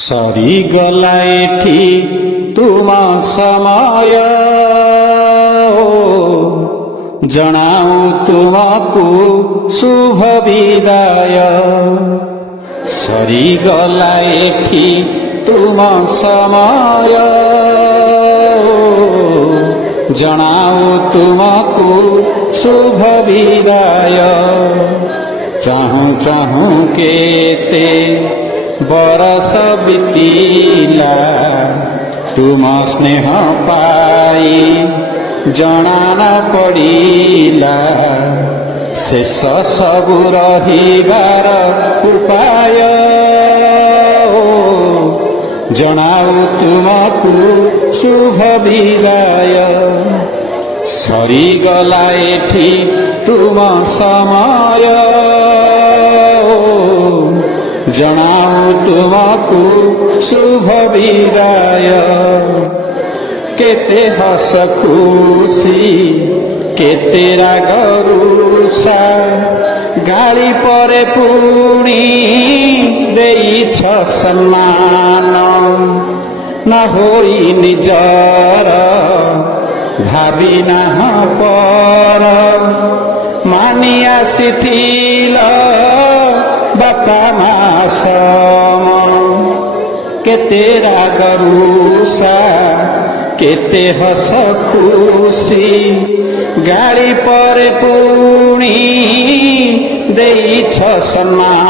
ସରିଗଲା ଏଠି ତୁମ ସମୟ, ଜଣାଉ ତୁମକୁ ଶୁଭ ବିଦାୟ। ସରିଗଲା ଏଠି ତୁମ ସମୟ, ଜଣାଉ ତୁମକୁ ଶୁଭ ବିଦାୟ। ଚାହୁଁ ଚାହୁଁ କେତେ ବରଷ ବିତିଲା, ତୁମ ସ୍ନେହ ପାଇ ଜଣା ନ ପଡ଼ିଲା। ଶେଷ ସବୁ ରହିବାର ଉପାୟ, ଜଣାଉ ତୁମକୁ ଶୁଭ ବିଦାୟ। ସରିଗଲା ଏଠି ତୁମ ସମୟ, ଜଣାଉ ତୁମକୁ ଶୁଭ ବିଦାୟ। କେତେ ହସ ଖୁସି କେତେ ରାଗ ରୁଷା, ଗାଳି ପରେ ପୁଣି ଦେଇଛ ସମ୍ମାନ। ନ ହୋଇ ନିଜର ଭାବି ନାହଁ ପର, ମାନି ଆସିଥିଲ ବାପା ମା ସମ। କେତେ ରାଗ ରୁଷା କେତେ ହସ ଖୁସି, ଗାଳି ପରେ ପୁଣି ଦେଇଛ ସମ୍ମାନ।